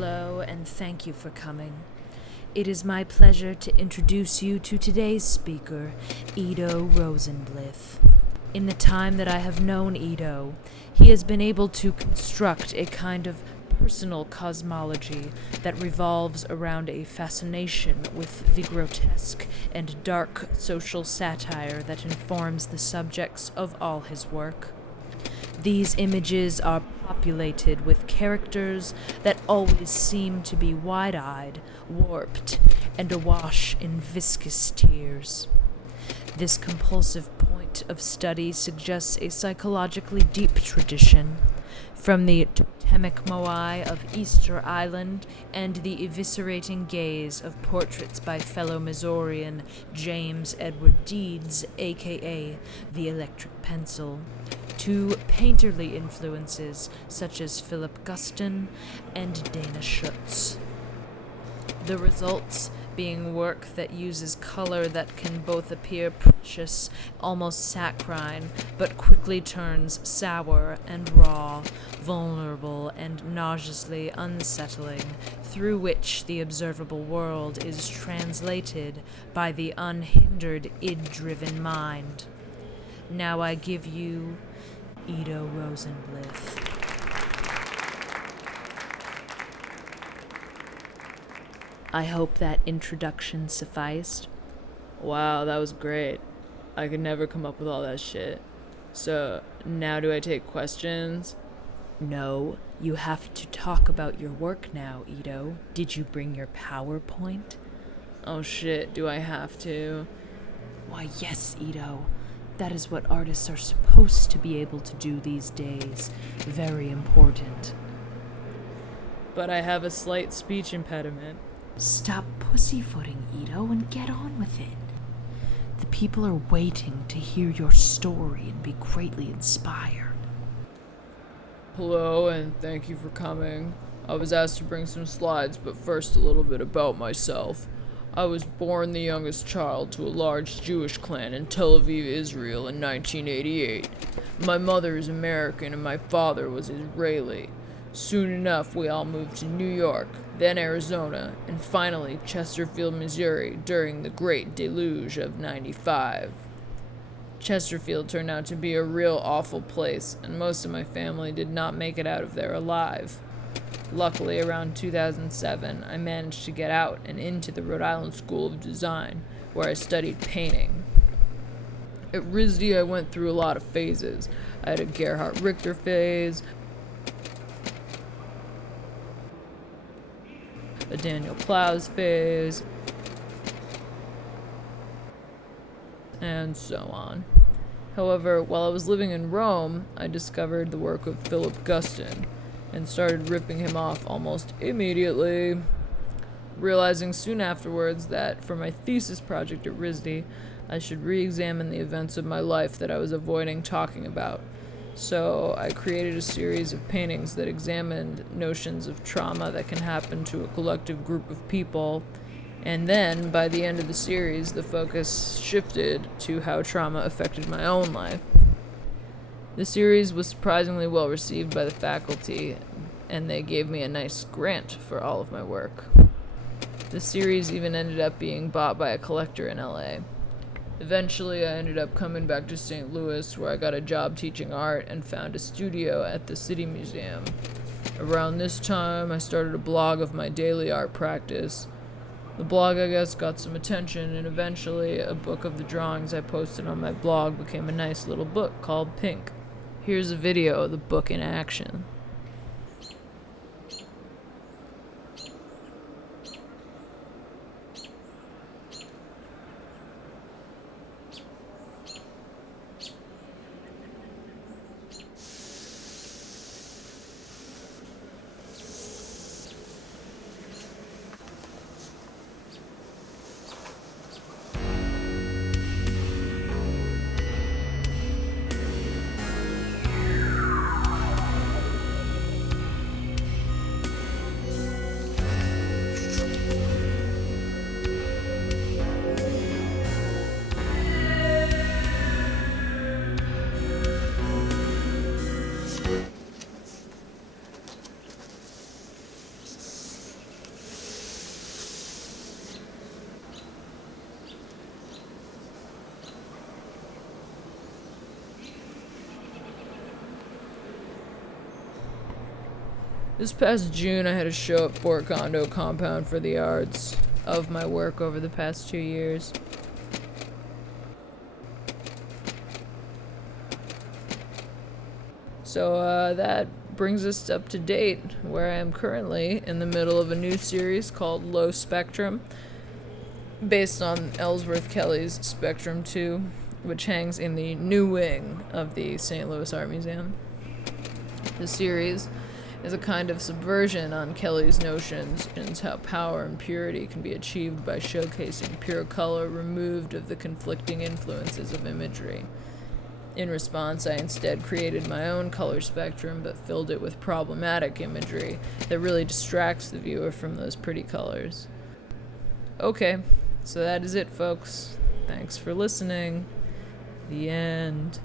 Hello, and thank you for coming. It is my pleasure to introduce you to today's speaker, Ido Rosenblith. In the time that I have known Ido, he has been able to construct a kind of personal cosmology that revolves around a fascination with the grotesque and dark social satire that informs the subjects of all his work. These images are populated with characters that always seem to be wide-eyed, warped, and awash in viscous tears. This compulsive point of study suggests a psychologically deep tradition, from the totemic moai of Easter Island and the eviscerating gaze of portraits by fellow Missourian James Edward Deeds, aka the Electric Pencil, to painterly influences such as Philip Guston and Dana Schutz. The results being work that uses color that can both appear precious, almost saccharine, but quickly turns sour and raw, vulnerable and nauseously unsettling, through which the observable world is translated by the unhindered id-driven mind. Now I give you Ido Rosenblith. I hope that introduction sufficed. Wow, that was great. I could never come up with all that shit. So, now do I take questions? No, you have to talk about your work now, Ido. Did you bring your PowerPoint? Oh shit, do I have to? Why, yes, Ido. That is what artists are supposed to be able to do these days. Very important. But I have a slight speech impediment. Stop pussyfooting, Ido, and get on with it. The people are waiting to hear your story and be greatly inspired. Hello, and thank you for coming. I was asked to bring some slides, but first a little bit about myself. I was born the youngest child to a large Jewish clan in Tel Aviv, Israel in 1988. My mother is American and my father was Israeli. Soon enough, we all moved to New York, then Arizona, and finally Chesterfield, Missouri during the Great Deluge of '95. Chesterfield turned out to be a real awful place, and most of my family did not make it out of there alive. Luckily, around 2007, I managed to get out and into the Rhode Island School of Design, where I studied painting. At RISD, I went through a lot of phases. I had a Gerhard Richter phase, a Daniel Klaus phase, and so on. However, while I was living in Rome, I discovered the work of Philip Guston and started ripping him off almost immediately, realizing soon afterwards that for my thesis project at RISD, I should re-examine the events of my life that I was avoiding talking about. So I created a series of paintings that examined notions of trauma that can happen to a collective group of people. And then, by the end of the series, the focus shifted to how trauma affected my own life. The series was surprisingly well received by the faculty, and they gave me a nice grant for all of my work. The series even ended up being bought by a collector in LA. Eventually, I ended up coming back to St. Louis, where I got a job teaching art and found a studio at the City Museum. Around this time, I started a blog of my daily art practice. The blog, I guess, got some attention, and eventually a book of the drawings I posted on my blog became a nice little book called Pink. Here's a video of the book in action. This past June, I had a show at Fort Condo Compound for the arts of my work over the past 2 years. So that brings us up to date, where I am currently in the middle of a new series called Low Spectrum, based on Ellsworth Kelly's Spectrum 2, which hangs in the new wing of the St. Louis Art Museum. The series is a kind of subversion on Kelly's notions and how power and purity can be achieved by showcasing pure color removed of the conflicting influences of imagery. In response, I instead created my own color spectrum, but filled it with problematic imagery that really distracts the viewer from those pretty colors. Okay, so that is it, folks. Thanks for listening. The end.